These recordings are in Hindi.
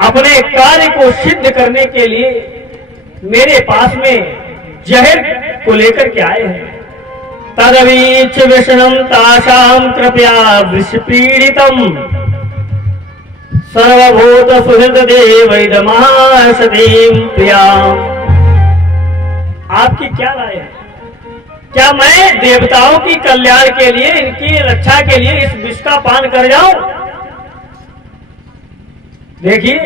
अपने कार्य को सिद्ध करने के लिए मेरे पास में जहर को लेकर के आए हैं। तदवीच विष्णुम ताशाम कृपया विषपीड़ितम सर्वभूत सुहृद देवैदमासतीम प्रिया। आपकी क्या राय है? क्या मैं देवताओं की कल्याण के लिए, इनकी रक्षा के लिए इस विष का पान कर जाऊं? देखिए,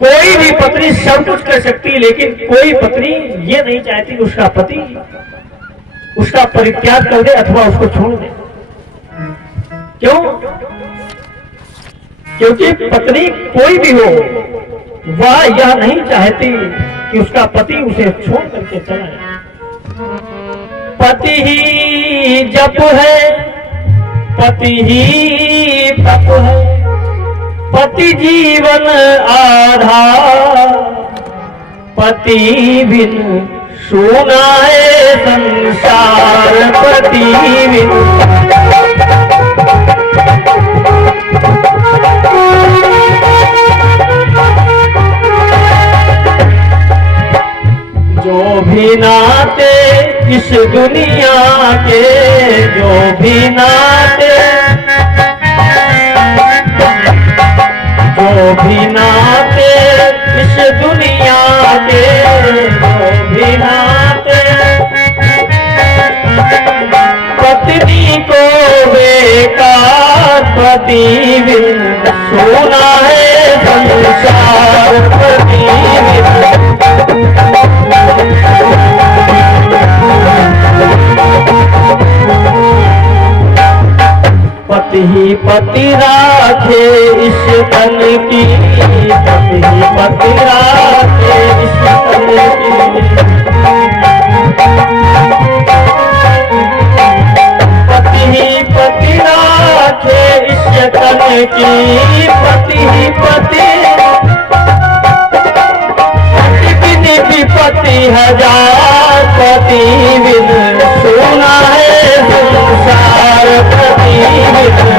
कोई भी पत्नी सब कुछ कर सकती है, लेकिन कोई पत्नी ये नहीं चाहती कि उसका पति उसका परित्याग कर दे अथवा उसको छोड़ दे। क्यों? क्योंकि पत्नी कोई भी हो, वह यह नहीं चाहती कि उसका पति उसे छोड़ करके चला जाए। पति ही जप है, पति ही तप है, पति जीवन आधार, पति बिन सोना है संसार, पति बिन। जो भी नाते इस दुनिया के, जो भी नाते, जो भी नाते इस दुनिया के, जो भी नाते पत्नी को बेकार, पति बिन सोना है संसार, पति बिन। पति ही पति राखे इस तन की, पति ही पति राखे इस तन की, पति ही पति राखे इस तन की, पति ही पति, पति बिन विपति हजार, पति बिन सोना है संसार, पति बिन।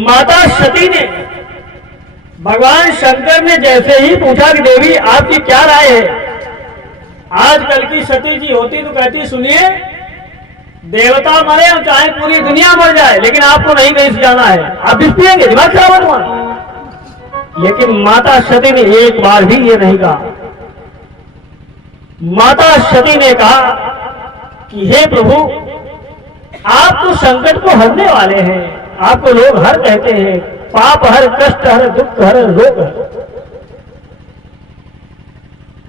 माता सती ने भगवान शंकर ने जैसे ही पूछा कि देवी आपकी क्या राय है? आजकल की सती जी होती तो कहती सुनिए, देवता मरे और चाहे पूरी दुनिया मर जाए, लेकिन आपको नहीं कहीं से जाना है, आप विष पिएंगे, दिमाग खराब है तुम्हारा। लेकिन माता सती ने एक बार भी ये नहीं कहा। माता सती ने कहा कि हे प्रभु, आप तो संकट को हरने वाले हैं, आपको लोग हर कहते हैं, पाप हर, कष्ट हर, दुख हर, रोग हर।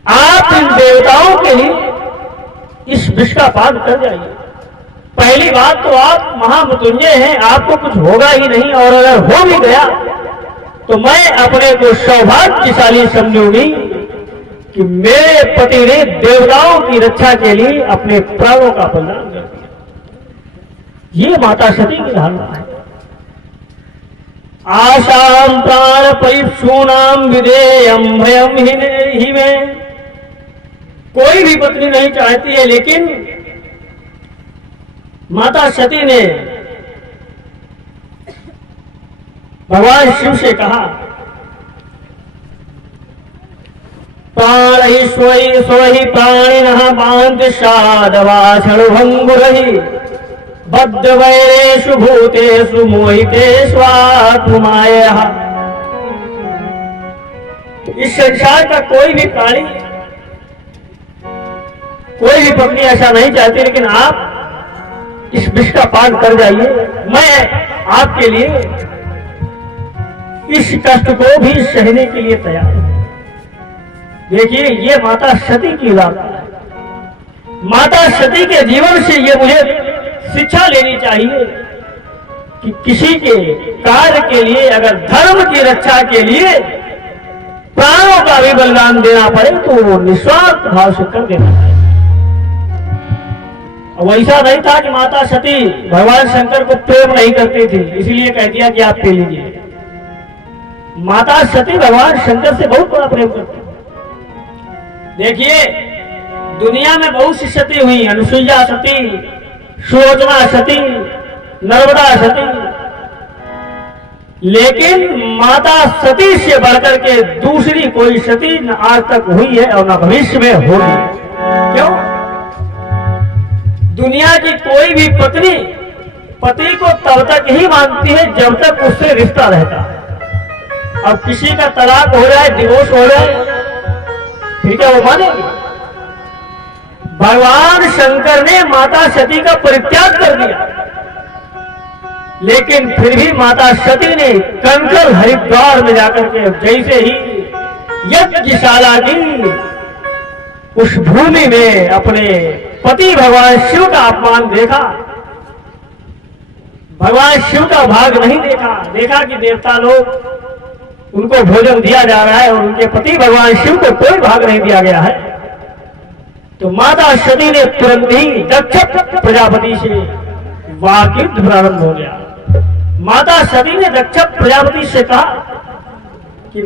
आप इन देवताओं के लिए इस विष का पान कर जाइए। पहली बात तो आप महामृत्युंजय हैं, आपको कुछ होगा ही नहीं, और अगर हो भी गया तो मैं अपने को सौभाग्यशाली समझूंगी कि मेरे पति ने देवताओं की रक्षा के लिए अपने प्राणों का बलिदान कर दिया। ये माता सती की धारणा है। आशाम प्राण परिक्षूणाम विधेयम भयम ही में कोई भी पत्नी नहीं चाहती है, लेकिन माता सती ने भगवान शिव से कहा, प्राण ही स्वही प्राणिनः पान्ति साधवाषण भंगुरहि बद्ध वैरेषु भूतेषु मोहितेषु आत्ममायः। इस संसार का कोई भी प्राणी, कोई भी पत्नी ऐसा नहीं चाहती, लेकिन आप इस विष का पान कर जाइए। मैं आपके लिए इस कष्ट को भी सहने के लिए तैयार हूं। देखिए, ये माता सती की वार्ता है। माता सती के जीवन से ये मुझे शिक्षा लेनी चाहिए कि किसी के कार्य के लिए, अगर धर्म की रक्षा के लिए प्राणों का भी बलिदान देना पड़े तो वो निस्वार्थ भाव से कर देना चाहिए। वैसा नहीं था कि माता सती भगवान शंकर को प्रेम नहीं करती थी इसलिए कह दिया कि आप पी लीजिए। माता सती भगवान शंकर से बहुत बड़ा प्रेम करती। देखिए दुनिया में बहुत सी सती हुई, अनुसुईया सती, सुलोचना सती, नर्मदा सती, लेकिन माता सती से बढ़कर के दूसरी कोई सती न आज तक हुई है और न भविष्य में होगी। क्यों? दुनिया की कोई भी पत्नी पति को तब तक ही मानती है जब तक उससे रिश्ता रहता है। अब किसी का तलाक हो जाए, डिवोर्स हो जाए, फिर क्या वो मानेगी? भगवान शंकर ने माता सती का परित्याग कर दिया, लेकिन फिर भी माता सती ने कंकड़ हरिद्वार में जाकर के जैसे ही यज्ञशाला की उस भूमि में अपने पति भगवान शिव का अपमान देखा, भगवान शिव का भाग नहीं देखा, देखा कि देवता लोग उनको भोजन दिया जा रहा है और उनके पति भगवान शिव को कोई भाग नहीं दिया गया है, तो माता सती ने तुरंत ही दक्ष प्रजापति से वाक युद्ध प्रारंभ हो गया। माता सती ने दक्ष प्रजापति से कहा कि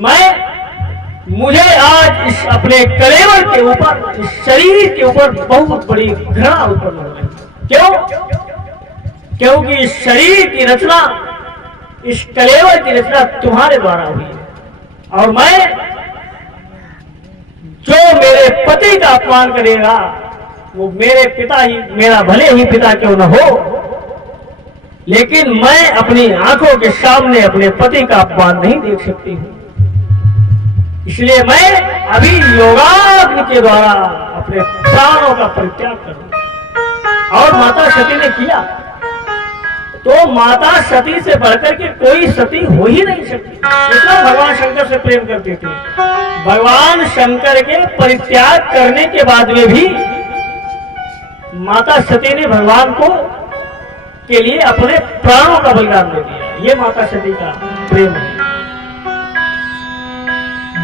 मुझे आज इस अपने कलेवर के ऊपर, इस शरीर के ऊपर बहुत बड़ी घृणा उत्पन्न हो रही है। क्यों? क्योंकि इस शरीर की रचना, इस कलेवर की रचना तुम्हारे द्वारा हुई है और मैं जो मेरे पति का अपमान करेगा वो मेरे पिता ही, मेरा भले ही पिता क्यों न हो, लेकिन मैं अपनी आंखों के सामने अपने पति का अपमान नहीं देख सकती हूं। इसलिए मैं अभी योगाग्नि के द्वारा अपने प्राणों का परित्याग करूं। और माता सती ने किया। तो माता सती से बढ़कर के कोई सती हो ही नहीं सकती। इतना भगवान शंकर से प्रेम करती थी। भगवान शंकर के परित्याग करने के बाद में भी माता सती ने भगवान को के लिए अपने प्राणों का बलिदान दे दिया। ये माता सती का प्रेम है।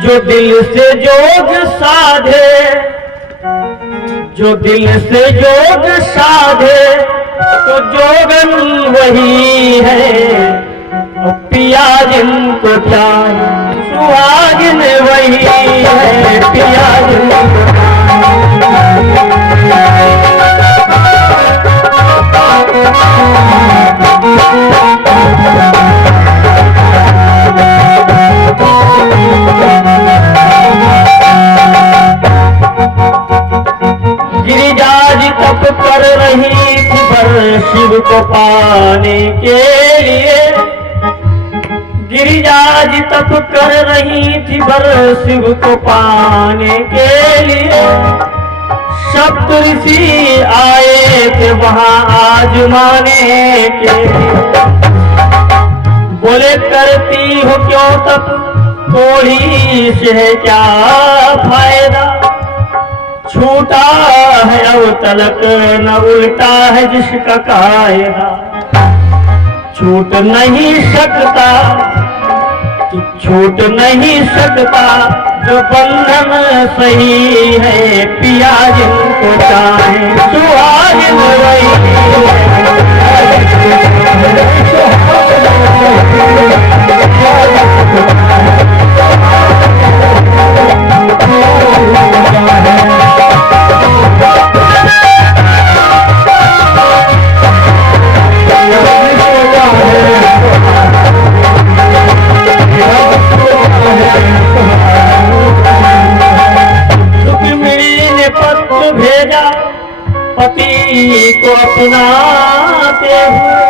जो दिल से जोग साधे, जो दिल से जोग साधे तो जोगन वही है, और पिया जिनको चाहे सुहागिन वही है, पिया जिनको गिरिजाज तप कर रही थी पर शिव को पाने के लिए, गिरिजाज तप कर रही थी पर शिव को पाने के लिए, सप्त ऋषि आए थे वहां आजमाने के। बोले करती हो क्यों तप, थोड़ी से है क्या फायदा, छूटा है अब तलक न उल्टा है जिसका कायदा, छूट नहीं सकता कि छूट नहीं सकता जो बंधन सही है, पिया जिनको चाहे सुहागिन वही पति को अपनाते हुए,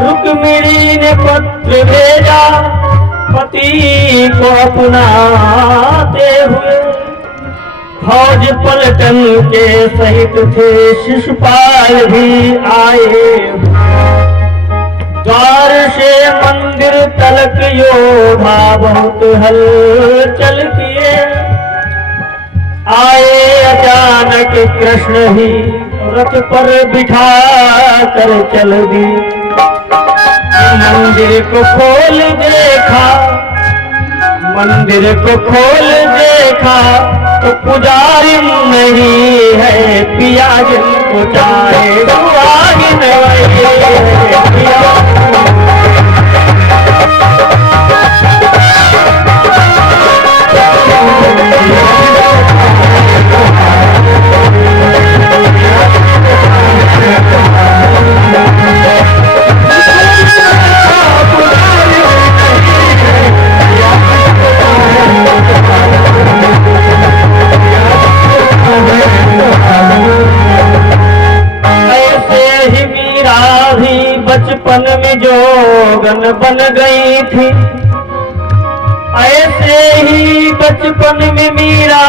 रुक्मिणी ने पत्र भेजा पति को अपनाते हुए, फौज पलटन के सहित थे शिशुपाल भी आए, द्वार से मंदिर तलक योधा बहुत हलचल किए, आए अचानक कृष्ण ही रथ पर बिठा कर चल दी, मंदिर को खोल देखा, मंदिर को खोल देखा तो पुजारी नहीं है, पिया जिनको को चाहे सुहागिन वही। बचपन में जोगन बन गई थी, ऐसे ही बचपन में मीरा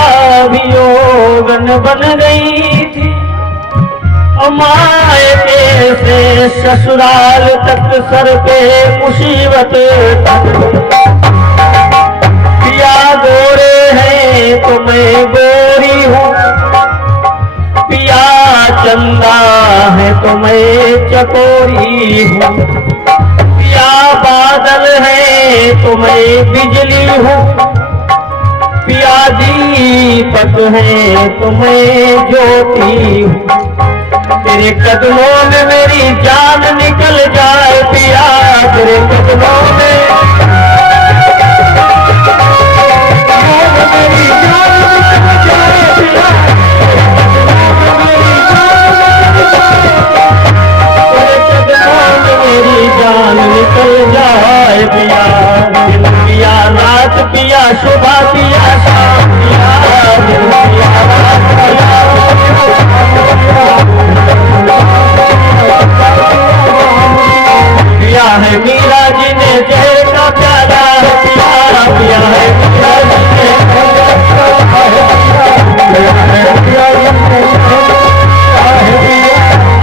भी योगन बन गई थी। मायके से ससुराल तक सर पे मुसीबत पिया गोरे हैं तो मैं गोरी हूँ, पिया चंदा है तो मैं चकोरी हूँ, पिया बादल है तो मैं बिजली हूँ, पिया दीपक है तो मैं ज्योति हूँ। तेरे कदमों में मेरी जान निकल जाए पिया, तेरे कदमों में मेरी जान निकल जाए पिया, मेरी जान निकल जाए पिया। दिन पिया रात पिया, सुबह पिया शाम पिया, दिन पिया रात पिया। पिया है मीरा जी ने जहर का प्याला पिया, पिया है मीरा जी ने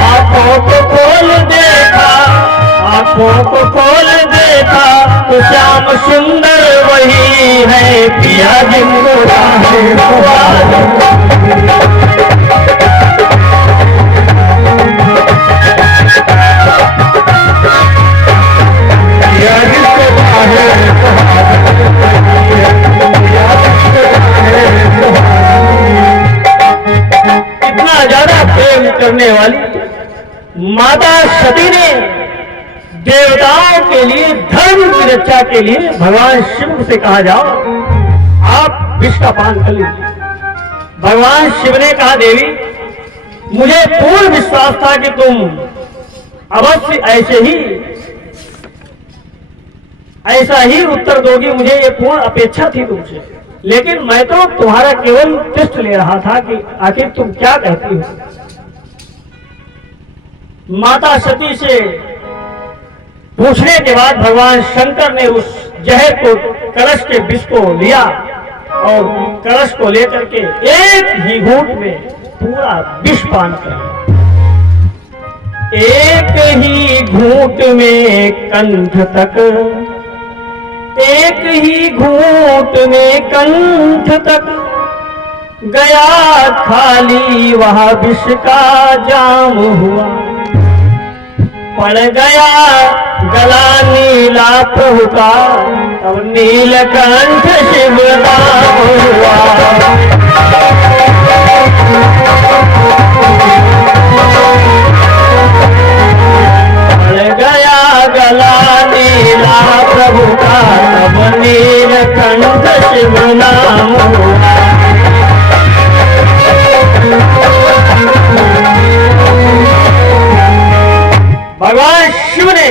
आंखों को खोल देखा, आंखों को खोल देखा तो श्याम सुंदर वही है पिया जिनको चाहे पिया जिसको चाहे इतना ज्यादा प्रेम करने वाली माता सती ने देवताओं के लिए, धर्म की रक्षा के लिए भगवान शिव से कहा जाओ आप विष का पान कर लीजिए। भगवान शिव ने कहा देवी मुझे पूर्ण विश्वास था कि तुम अवश्य ऐसा ही उत्तर दोगी, मुझे ये पूर्ण अपेक्षा थी तुमसे, लेकिन मैं तो तुम्हारा केवल टेस्ट ले रहा था कि आखिर तुम क्या कहती हो। माता सती से पूछने के बाद भगवान शंकर ने उस जहर को, कलश के विष को लिया और कलश को लेकर के एक ही घूंट में पूरा विष पान कर, एक ही घूंट में कंठ तक, एक ही घूंट में कंठ तक गया खाली, वह विष का जाम हुआ, पड़ गया गला नीला प्रभु का, तब नीलकंठ शिव नाम हुआ। पड़ गया गला नीला प्रभु का, तब नीलकंठ शिव नाम हुआ। भगवान शिव ने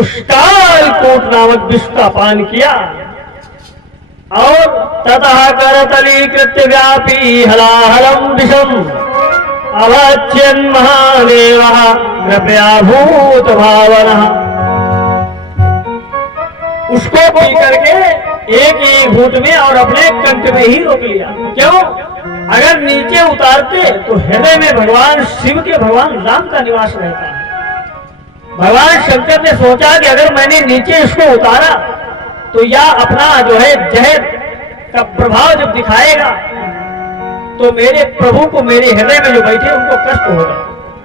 उस कालकूट नामक विष का पान किया और ततः करतलीकृत्य व्यापी हलाहलम विषम अवच्यन महादेव कृपया भूत भावना। उसको पी करके एक ही घूंट में और अपने कंठ में ही रोक लिया। क्यों? अगर नीचे उतारते तो हृदय में भगवान शिव के, भगवान राम का निवास रहता है। भगवान शंकर ने सोचा कि अगर मैंने नीचे इसको उतारा तो यह अपना जो है जहर का प्रभाव जब दिखाएगा तो मेरे प्रभु को, मेरे हृदय में जो बैठे उनको कष्ट होगा,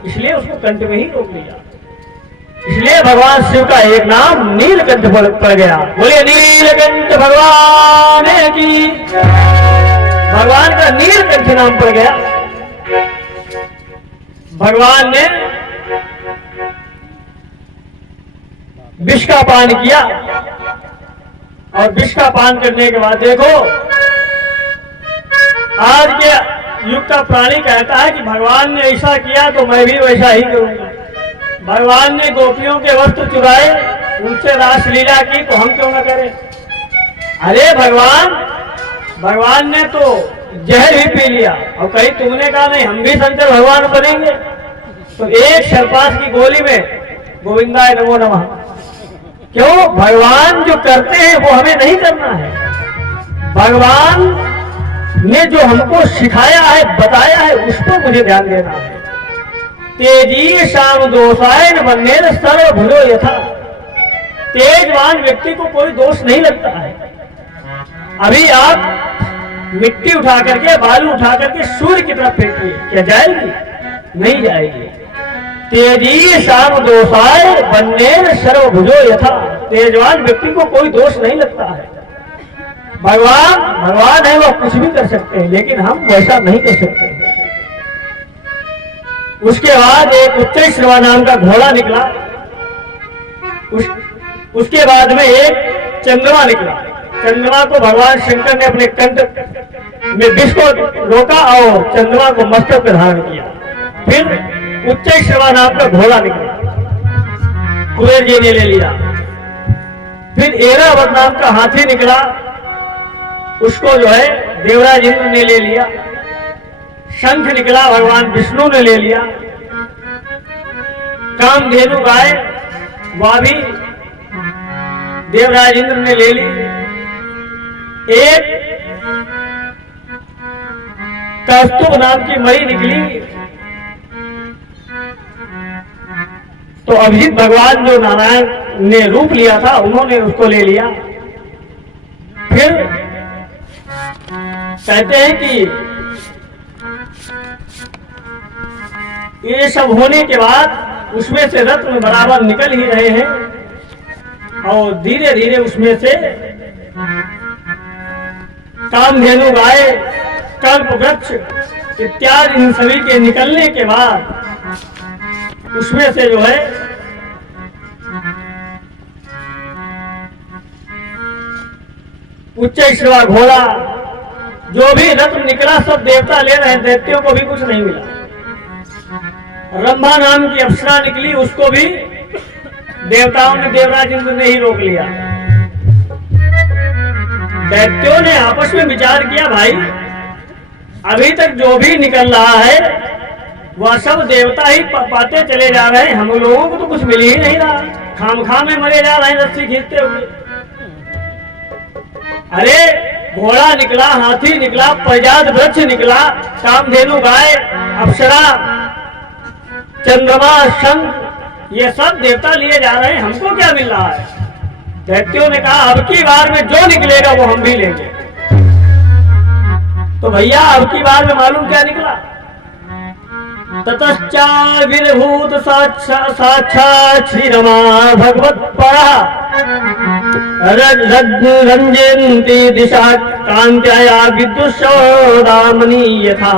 इसलिए उसको कंठ में ही रोक लिया। इसलिए भगवान शिव का एक नाम नीलकंठ पड़ गया। बोलिए नीलकंठ भगवान की। भगवान का नीलकंठ नाम पड़ गया। भगवान ने विष का पान किया और विष का पान करने के बाद देखो आज के युग का प्राणी कहता है कि भगवान ने ऐसा किया तो मैं भी वैसा ही करूंगा। भगवान ने गोपियों के वस्त्र चुराए, उनसे रासलीला की तो हम क्यों न करें। अरे भगवान ने तो जहर ही पी लिया और कहीं तुमने कहा नहीं हम भी शंकर भगवान बनेंगे। तो एक शरपास की गोली में गोविंदाय नमो नमः। क्यों? भगवान जो करते हैं वो हमें नहीं करना है। भगवान ने जो हमको सिखाया है, बताया है, उस पर मुझे ध्यान देना है। तेजी शाम दोषाय न बनने सर्वभुजो यथा। तेजवान व्यक्ति को कोई दोष नहीं लगता है। अभी आप मिट्टी उठा करके, बालू उठा करके सूर्य की तरफ फेंकिए, क्या जाएगी? नहीं जाएगी। तेजी शाम दोषाय बनने सर्वभुजो यथा। तेजवान व्यक्ति को कोई दोष नहीं लगता है। भगवान है, वो कुछ भी कर सकते हैं, लेकिन हम वैसा नहीं कर सकते। उसके बाद एक उच्चैश्रवा नाम का घोड़ा निकला। उसके बाद में एक चंद्रमा निकला। चंद्रमा को भगवान शंकर ने अपने कंठ में विष को रोका और चंद्रमा को मस्तक पर धारण किया। फिर उच्चैश्रवा नाम का घोड़ा निकला, कुबेर जी ने ले लिया। फिर ऐरावत नाम का हाथी निकला, उसको जो है देवराज इंद्र ने ले लिया। शंख निकला, भगवान विष्णु ने ले लिया। कामधेनु गाय, वह भी देवराज इंद्र ने ले ली। एक कौस्तुभ नाम की मणि निकली, तो अभिजीत भगवान जो नारायण ने रूप लिया था उन्होंने उसको ले लिया। फिर कहते हैं कि ये सब होने के बाद उसमें से रत्न बराबर निकल ही रहे हैं और धीरे धीरे उसमें से कामधेनु गाय, कल्प वृक्ष इत्यादि इन सभी के निकलने के बाद उसमें से जो है उच्चैश्रवा घोड़ा, जो भी रत्न निकला सब देवता ले रहे हैं, दैत्यों को भी कुछ नहीं मिला। रंभा नाम की अप्सरा निकली, उसको भी देवताओं ने, देवराज इंद्र ने ही रोक लिया। दैत्यों ने आपस में विचार किया, भाई अभी तक जो भी निकल रहा है वह सब देवता ही पाते चले जा रहे हैं, हम लोगों को तो कुछ मिल ही नहीं रहा, खामखा में मरे जा रहे हैं रस्सी खींचते हुए। अरे घोड़ा निकला, हाथी निकला, प्रजात वृक्ष निकला, कामधेनु गाय, अप्सरा, चंद्रमा, शंख, ये सब देवता लिए जा रहे हैं, हमको क्या मिल रहा है? दैत्यों ने कहा अब की बार में जो निकलेगा वो हम भी लेंगे। तो भैया अब की बार में मालूम क्या निकला? ततश्चाविर्भूत साक्षात् श्री रमा भगवत परा रंजयन्ति दिशा कांत्या विद्युषोदामनी यथा।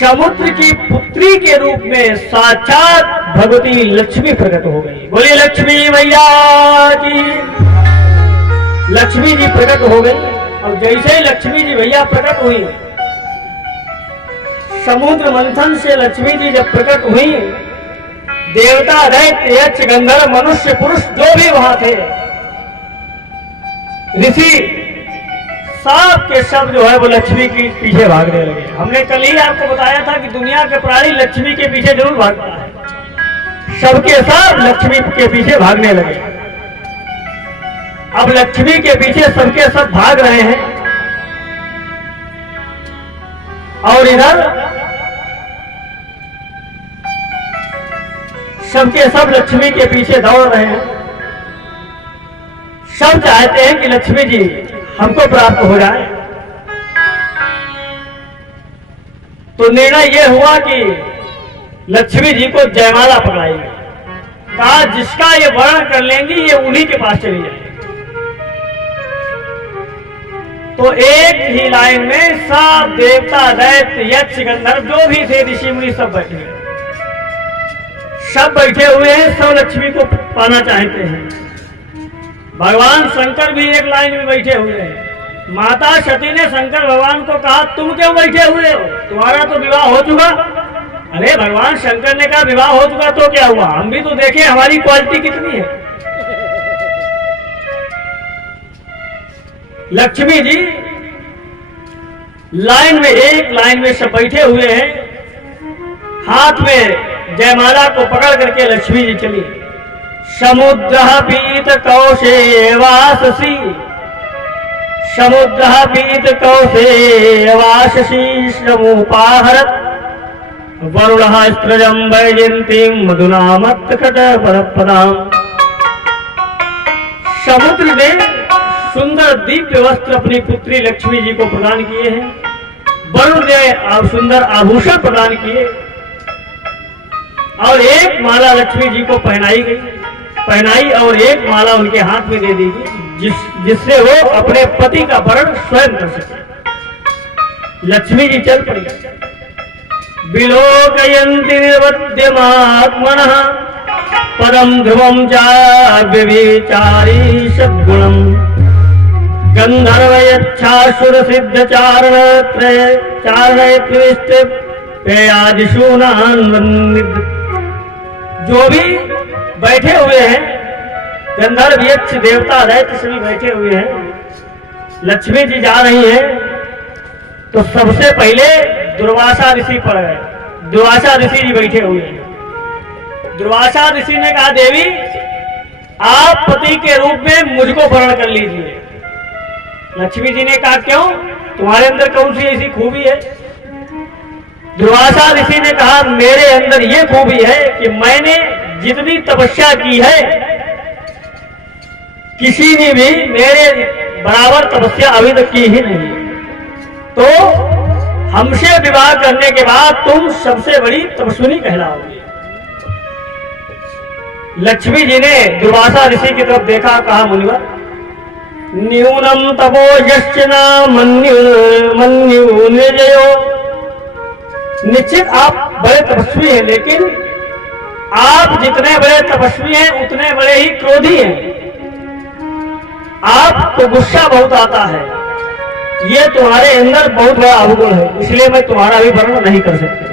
समुद्र की पुत्री के रूप में साक्षात भगवती लक्ष्मी प्रकट हो गई। बोलिए लक्ष्मी मैया की। लक्ष्मी जी प्रकट हो गई और जैसे ही लक्ष्मी जी भैया प्रकट हुई, समुद्र मंथन से लक्ष्मी जी जब प्रकट हुई, देवता, दैत्य, यक्ष, गंधर्व, मनुष्य, पुरुष जो भी वहां थे, ऋषि, सब के सब जो है वो लक्ष्मी के पीछे भागने लगे। हमने कल ही आपको बताया था कि दुनिया के प्राणी लक्ष्मी के पीछे जरूर भागता है। सबके सब लक्ष्मी के पीछे भागने लगे। अब लक्ष्मी के पीछे सबके सब भाग रहे हैं और इधर सबके सब लक्ष्मी के पीछे दौड़ रहे हैं। सब चाहते हैं कि लक्ष्मी जी हमको प्राप्त हो जाए। तो निर्णय यह हुआ कि लक्ष्मी जी को जयमाला पकड़ाई गई। कहा जिसका ये वर्ण कर लेंगी ये उन्हीं के पास चली जाएगी। तो एक ही लाइन में सब देवता दैत्य यक्ष गंधर्व जो भी थे ऋषि मुनि सब बैठे हैं, सब बैठे हुए हैं, सब लक्ष्मी को पाना चाहते हैं। भगवान शंकर भी एक लाइन में बैठे हुए हैं। माता सती ने शंकर भगवान को कहा तुम क्यों बैठे हुए हो, तुम्हारा तो विवाह हो चुका। अरे भगवान शंकर ने कहा विवाह हो चुका तो क्या हुआ, हम भी तो देखें हमारी क्वालिटी कितनी है। लक्ष्मी जी लाइन में, एक लाइन में सब बैठे हुए हैं, हाथ में जयमाला को पकड़ करके लक्ष्मी जी चली। समुद्र पीत कौशेवासी, समुद्र पीत कौशेवासी समुपाहरत वरुण स्त्रजम वैजयंती मधुना मत खट परपदाम। समुद्र ने सुंदर दिव्य वस्त्र अपनी पुत्री लक्ष्मी जी को प्रदान किए हैं। वरुण ने सुंदर आभूषण प्रदान किए और एक माला लक्ष्मी जी को पहनाई और एक माला उनके हाथ में दे दी गई, जिससे वो अपने पति का वरण स्वयं कर सके। लक्ष्मी जी चल पड़ी। विलोकयन्ति निर्वद्यमात्मनः पदम ध्रुवम चार्यविचारी सद्गुणम् गंधर्व यच्छासुर सिद्ध चारण पेयादिशु नान्वन्निद। जो भी बैठे हुए हैं, गंधर्व यक्ष देवता दैत्य सभी बैठे हुए हैं। लक्ष्मी जी जा रही हैं तो सबसे पहले दुर्वासा ऋषि पड़ गए। दुर्वासा ऋषि जी बैठे हुए हैं। दुर्वासा ऋषि ने कहा देवी आप पति के रूप में मुझको वर्ण कर लीजिए। लक्ष्मी जी ने कहा क्यों, तुम्हारे अंदर कौन सी ऐसी खूबी है। दुर्वासा ऋषि ने कहा मेरे अंदर ये खूबी है कि मैंने जितनी तपस्या की है किसी ने भी मेरे बराबर तपस्या अभी तक की ही नहीं। तो हमसे विवाह करने के बाद तुम सबसे बड़ी तपस्विनी कहलाओगी। लक्ष्मी जी ने दुर्वासा ऋषि की तरफ देखा, कहा मुनिवर न्यूनम तपो यश्चना मन्यु निर्जयो। निश्चित आप बड़े तपस्वी हैं, लेकिन आप जितने बड़े तपस्वी हैं उतने बड़े ही क्रोधी हैं। आपको गुस्सा बहुत आता है, ये तुम्हारे अंदर बहुत बड़ा अवगुण है, इसलिए मैं तुम्हारा भी वर्णन नहीं कर सकती।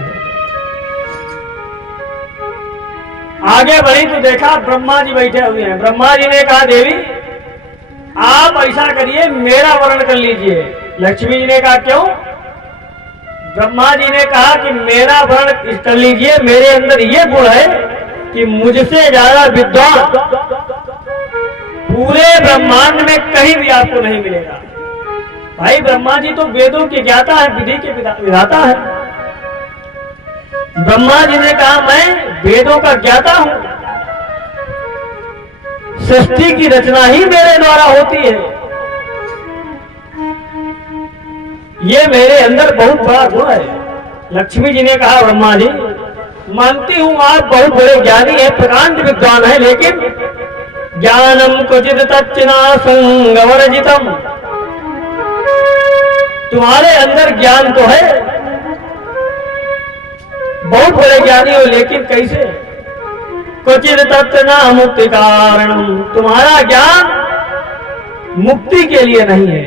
आगे बढ़ी तो देखा ब्रह्मा जी बैठे हुए हैं। ब्रह्मा जी ने कहा देवी आप ऐसा करिए मेरा वर्णन कर लीजिए। लक्ष्मी जी ने कहा क्यों। ब्रह्मा जी ने कहा कि मेरा वर्णन कर लीजिए, मेरे अंदर ये गुण है कि मुझसे ज्यादा विद्वान पूरे ब्रह्मांड में कहीं भी आपको नहीं मिलेगा। भाई ब्रह्मा जी तो वेदों के ज्ञाता है, विधि के विधाता है। ब्रह्मा जी ने कहा मैं वेदों का ज्ञाता हूं, सृष्टि की रचना ही मेरे द्वारा होती है, ये मेरे अंदर बहुत बड़ा गुण है। लक्ष्मी जी ने कहा ब्रह्मा जी मानती हूं आप बहुत बड़े ज्ञानी है, प्रकांड विद्वान है, लेकिन ज्ञानम क्वचित तच्चिना संगवर्जितम। तुम्हारे अंदर ज्ञान तो है, बहुत बड़े ज्ञानी हो, लेकिन कैसे। क्वचित तत्ना मुक्ति कारणम, तुम्हारा ज्ञान मुक्ति के लिए नहीं है,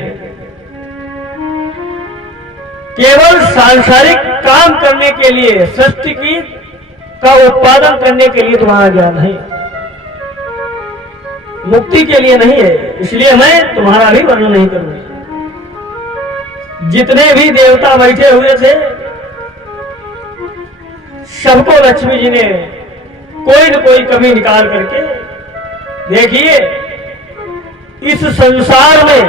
केवल सांसारिक काम करने के लिए, सृष्टि की का उत्पादन करने के लिए तुम्हारा ज्ञान है, मुक्ति के लिए नहीं है। इसलिए मैं तुम्हारा भी वर्णन नहीं करूंगी। जितने भी देवता बैठे हुए थे सबको लक्ष्मी जी ने कोई न कोई कमी निकाल करके, देखिए इस संसार में,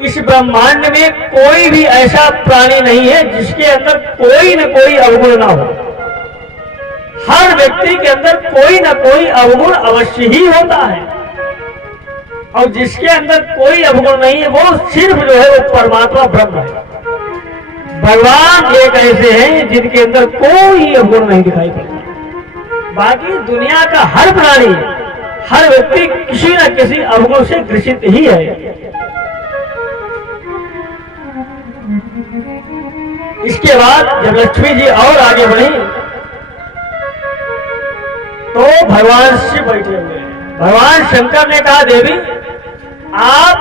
इस ब्रह्मांड में कोई भी ऐसा प्राणी नहीं है जिसके अंदर कोई न कोई अवगुण ना हो। हर व्यक्ति के अंदर कोई न कोई अवगुण अवश्य ही होता है, और जिसके अंदर कोई अवगुण नहीं है वो सिर्फ जो है वो परमात्मा ब्रह्म है। भगवान एक ऐसे हैं जिनके अंदर कोई अवगुण नहीं दिखाई पड़ता। बाकी दुनिया का हर प्राणी, हर व्यक्ति किसी न किसी अवगुण से ग्रसित ही है। इसके बाद जब लक्ष्मी जी और आगे बढ़ी तो भगवान शिव बैठे हुए हैं। भगवान शंकर ने कहा देवी आप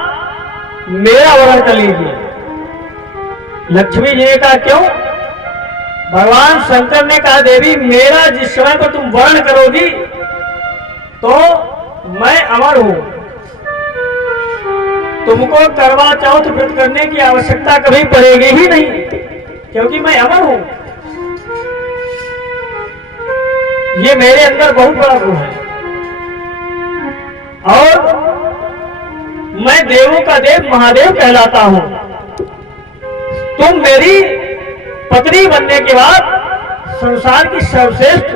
मेरा वरण कर लीजिए। लक्ष्मी जी ने कहा क्यों? भगवान शंकर ने कहा देवी मेरा जिस समय पर तुम वर्ण करोगी तो मैं अमर हूं, तुमको करवा चौथ व्रत करने की आवश्यकता कभी पड़ेगी ही नहीं क्योंकि मैं अमर हूं। ये मेरे अंदर बहुत बड़ा गुण है और मैं देवों का देव महादेव कहलाता हूं। तुम मेरी पत्नी बनने के बाद संसार की सर्वश्रेष्ठ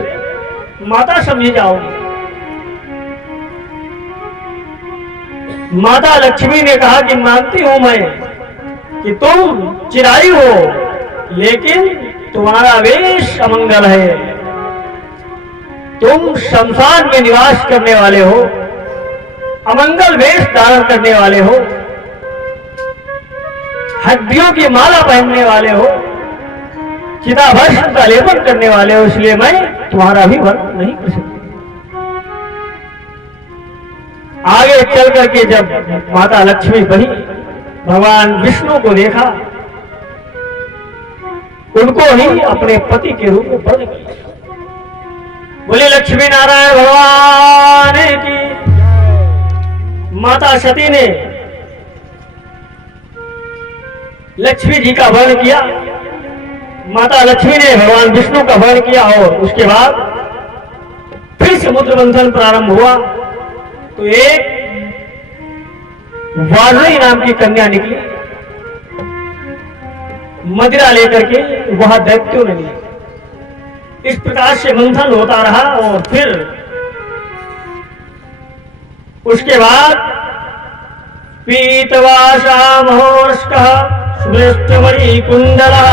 माता समझी जाओगी। माता लक्ष्मी ने कहा कि मानती हूं मैं कि तुम चिराई हो लेकिन तुम्हारा वेश अमंगल है। तुम शमशान में निवास करने वाले हो, अमंगल वेश धारण करने वाले हो, हड्डियों की माला पहनने वाले हो, चिताभस्म का लेपन करने वाले हो, इसलिए मैं तुम्हारा भी वर्ण नहीं कर सकती। आगे चल करके जब माता लक्ष्मी बनी भगवान विष्णु को देखा, उनको ही अपने पति के रूप में वर्ण किया। बोले लक्ष्मी नारायण भगवान की। माता सती ने लक्ष्मी जी का वर्ण किया, माता लक्ष्मी ने भगवान विष्णु का वर्ण किया और उसके बाद फिर समुद्र मंथन प्रारंभ हुआ तो एक वारुणी नाम की कन्या निकली, मदिरा लेकर के वह दैत्यों ने ली। इस प्रकार से मंथन होता रहा और फिर उसके बाद पीतवासा महोर्ष्कः सुमृष्टमणि कुंडला।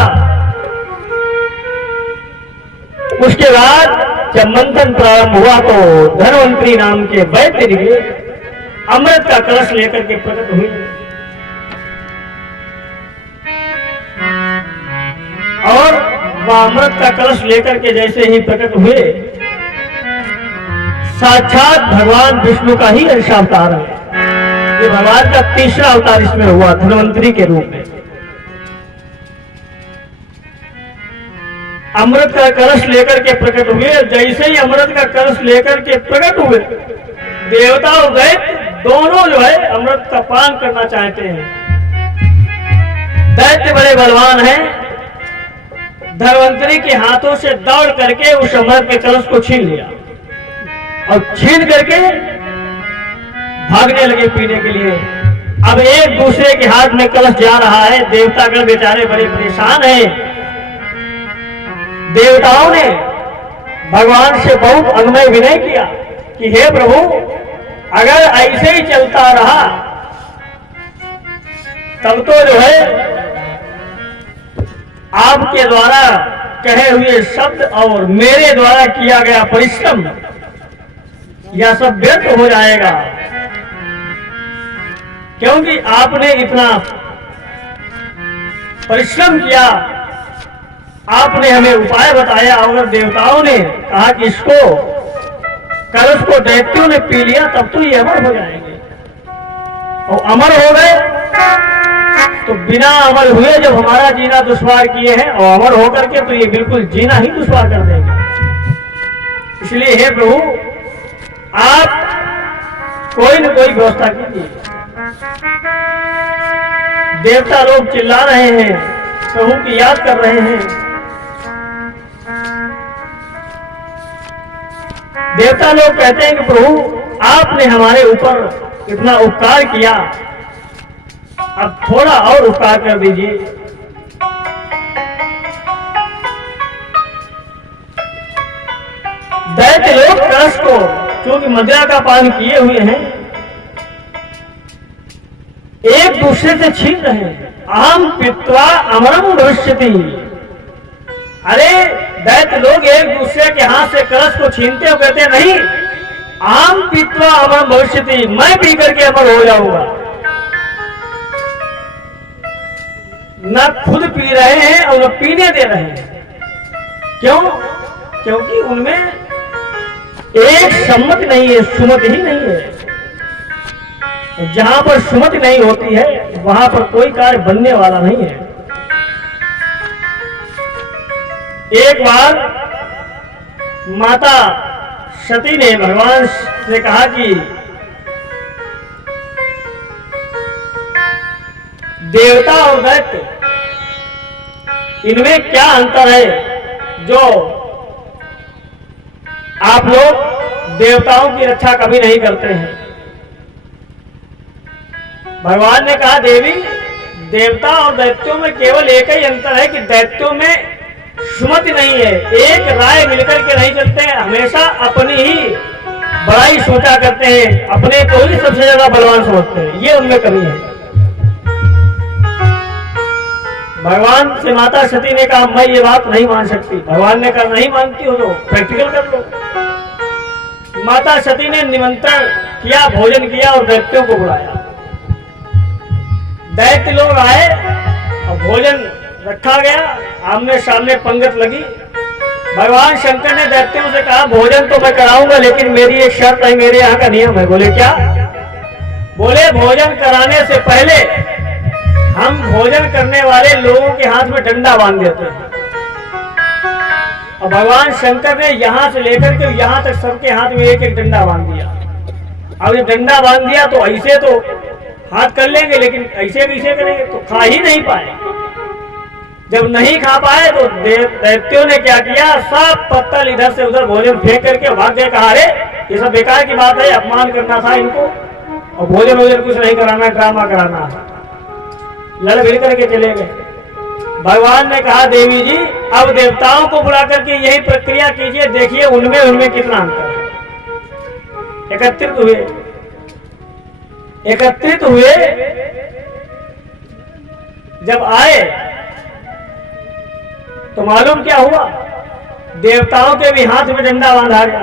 उसके बाद जब मंथन प्रारंभ हुआ तो धन्वंतरी नाम के वैद्य निकले, अमृत का कलश लेकर के प्रकट हुए और वह अमृत का कलश लेकर के जैसे ही प्रकट हुए साक्षात भगवान विष्णु का ही अंशावतार है। ये भगवान का तीसरा अवतार इसमें हुआ धन्वंतरी के रूप में। अमृत का कलश लेकर के प्रकट हुए। जैसे ही अमृत का कलश लेकर के प्रकट हुए देवता और दैत्य दोनों जो है अमृत का पान करना चाहते हैं। दैत्य बड़े बलवान हैं, धन्वंतरी के हाथों से दौड़ करके उस अमृत के कलश को छीन लिया और छीन करके भागने लगे पीने के लिए। अब एक दूसरे के हाथ में कलश जा रहा है, देवतागण बेचारे बड़े परेशान हैं। देवताओं ने भगवान से बहुत अनुनय विनय किया कि हे प्रभु अगर ऐसे ही चलता रहा तब तो जो है आपके द्वारा कहे हुए शब्द और मेरे द्वारा किया गया परिश्रम यह सब व्यर्थ हो जाएगा, क्योंकि आपने इतना परिश्रम किया, आपने हमें उपाय बताया और देवताओं ने कहा कि इसको कलश को दैत्यों ने पी लिया तब तो ये अमर हो जाएंगे। और अमर हो गए तो बिना अमर हुए जब हमारा जीना दुश्वार किए हैं और अमर होकर के तो ये बिल्कुल जीना ही दुश्वार कर देंगे। इसलिए हे प्रभु आप कोई न कोई व्यवस्था कीजिए। देवता लोग चिल्ला रहे हैं, प्रभु की याद कर रहे हैं। देवता लोग कहते हैं कि प्रभु आपने हमारे ऊपर इतना उपकार किया, अब थोड़ा और उपकार कर दीजिए। दैत्य लोग कलश को क्योंकि मदिरा का पान किए हुए हैं एक दूसरे से छीन रहे हैं। अहम पित्वा अमरम भविष्यति। अरे दैत्य लोग एक दूसरे के हाथ से कलश को छीनते हुए कहते नहीं, अहम पित्वा अमरम भविष्यति, मैं पी करके अमर हो जाऊंगा। न खुद पी रहे हैं और न पीने दे रहे हैं। क्यों? क्योंकि उनमें एक सम्मति नहीं है, सुमति ही नहीं है। जहां पर सुमति नहीं होती है वहां पर कोई कार्य बनने वाला नहीं है। एक बार माता सती ने भगवान से कहा कि देवता और दैत्य इनमें क्या अंतर है जो आप लोग देवताओं की रक्षा कभी नहीं करते हैं। भगवान ने कहा देवी, देवता और दैत्यों में केवल एक ही अंतर है कि दैत्यों में सुमति नहीं है, एक राय मिलकर के नहीं चलते हैं, हमेशा अपनी ही बड़ाई सोचा करते हैं, अपने को ही सबसे ज्यादा बलवान समझते हैं, ये उनमें कमी है। भगवान से माता सती ने कहा मैं ये बात नहीं मान सकती। भगवान ने कहा नहीं मानती हो तो प्रैक्टिकल कर लो। माता सती ने निमंत्रण किया, भोजन किया और दैत्यों को बुलाया। दैत्य लोग आए और भोजन रखा गया, आमने सामने पंगत लगी। भगवान शंकर ने दैत्यों से कहा भोजन तो मैं कराऊंगा लेकिन मेरी एक शर्त है, मेरे यहाँ का नियम है। बोले क्या? बोले भोजन कराने से पहले हम भोजन करने वाले लोगों के हाथ में डंडा बांध देते हैं। और भगवान शंकर ने यहां से लेकर के यहां तक सबके हाथ में एक एक डंडा बांध दिया। अब जब डंडा बांध दिया तो ऐसे तो हाथ कर लेंगे लेकिन ऐसे कैसे करेंगे, तो खा ही नहीं पाए। जब नहीं खा पाए तो दैत्यों ने क्या किया, सब पत्तल इधर से उधर भोजन फेंक करके भाग गए। कहा अरे ये सब बेकार की बात है, अपमान करना था इनको और भोजन वोजन कुछ नहीं कराना, ड्रामा कराना है। लड़ भिड़ करके चले गए। भगवान ने कहा देवी जी अब देवताओं को बुला करके यही प्रक्रिया कीजिए, देखिए उनमें कितना अंतर है। एकत्रित हुए जब आए तो मालूम क्या हुआ, देवताओं के भी हाथ में डंडा बांधा गया।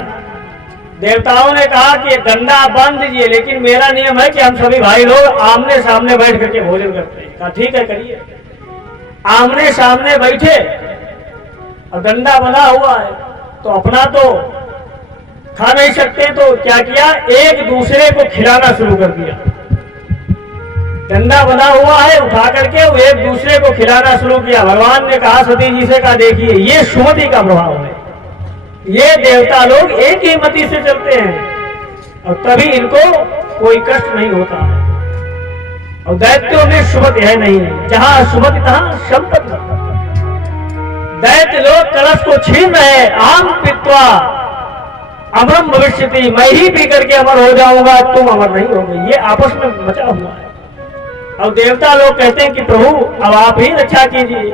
देवताओं ने कहा कि डंडा आप बांध दीजिए लेकिन मेरा नियम है कि हम सभी भाई लोग आमने सामने बैठ करके भोजन करते हैं। कहा ठीक है करिए। आमने सामने बैठे और डंडा बना हुआ है तो अपना तो खा नहीं सकते, तो क्या किया, एक दूसरे को खिलाना शुरू कर दिया। डंडा बना हुआ है, उठा करके वो एक दूसरे को खिलाना शुरू किया। भगवान ने कहा सती जी से, कहा देखिए ये सुमति का प्रभाव है, ये देवता लोग एक ही मति से चलते हैं और तभी इनको कोई कष्ट नहीं होता है। और दैत्यों में सुमति है नहीं, जहां सुमति तहां संपत्ति। दैत्य लोग कलश को छीन रहे, आम पित्वा अमरम भविष्यति, मैं ही पी करके अमर हो जाऊंगा, तुम अमर नहीं होगे, ये आपस में मचा हुआ है। अब देवता लोग कहते हैं कि प्रभु अब आप ही रक्षा कीजिए।